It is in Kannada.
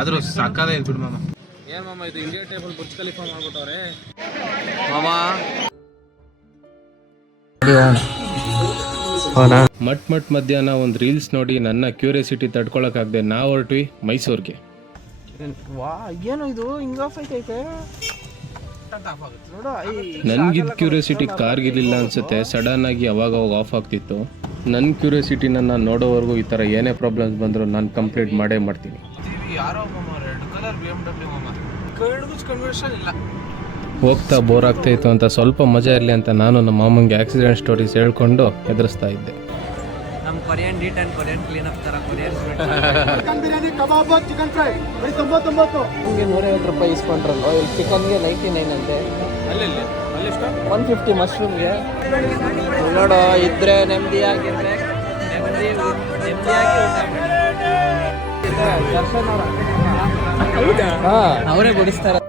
ಆದ್ರೂ ಸಾಕಾದ ಬಿಡು ಮಾಮ. ಏನ್ ಮಾಮ ಇದು ಇಂಡಿಯಾ ಟೇಬಲ್ ಬುರ್ಜ್ ಖಲೀಫಾ ಮಾಡ್ಬಿಟ್ಟವ್ರೆ ಮಾಮ. ಮಟ್ ಮಧ್ಯಾಹ್ನ ಒಂದು ರೀಲ್ಸ್ ನೋಡಿ ನನ್ನ ಕ್ಯೂರಿಯಾಸಿಟಿ ತಡ್ಕೊಳಕ್ಕಾಗದೆ ನಾವು ಹೊರಟ್ವಿ ಮೈಸೂರಿಗೆ. ಏನು ಇದು ಹಿಂಗ ಆಫ್ ಐತೆ? ನನ್ಗಿದ್ ಕ್ಯೂರಿಯಾಸಿಟಿ ಕಾರ್ಗಿರ್ಲಿಲ್ಲ ಅನ್ಸುತ್ತೆ, ಸಡನ್ ಆಗಿ ಅವಾಗ ಆಫ್ ಆಗ್ತಿತ್ತು. ನನ್ನ ಕ್ಯೂರಿಯಾಸಿಟಿ ನನ್ನ ನೋಡೋವರೆಗೂ ಈ ಥರ ಏನೇ ಪ್ರಾಬ್ಲಮ್ಸ್ ಬಂದರೂ ನಾನು ಕಂಪ್ಲೀಟ್ ಮಾಡೇ ಮಾಡ್ತೀನಿ. ಹೋಗ್ತಾ ಬೋರ್ ಆಗ್ತಾ ಇತ್ತು ಅಂತ ಸ್ವಲ್ಪ ಮಜಾ ಇರಲಿ ಅಂತ ನಾನು ನಮ್ಮ ಮಾಮಂಗೆ ಆಕ್ಸಿಡೆಂಟ್ ಸ್ಟೋರೀಸ್ ಹೇಳ್ಕೊಂಡು ಎದುರಿಸ್ತಾ ಇದ್ದೆ. ನಮ್ಮ Korean ಡೀಟ್ and Korean clean up ತರ ಕೊರಿಯನ್ ಚಿಕನ್ ಬಿರಿಯಾನಿ, ಕಬಾಬ್, ಚಿಕನ್ ಫ್ರೈ 99. ನಿಮಗೆ 150 ರೂಪಾಯಿ ಇಸ್ಕೊಂಡ್ರಲ್ಲ, ಇಲ್ಲಿ ಚಿಕನ್ಗೆ 99 ಅಂತೆ, ಅಲ್ಲಿ 150 ಮಶ್ರೂಮ್ಗೆ. ನೋಡೋ ಇದ್ರೆ ನೆಮ್ಮದಿಯಾಗಿರ್ಬೇಕು, ನೆಮ್ಮದಿಯಾಗಿ ಊಟ ಮಾಡಿ. ಅವರೇ ಬಡಿಸ್ತಾರೆ.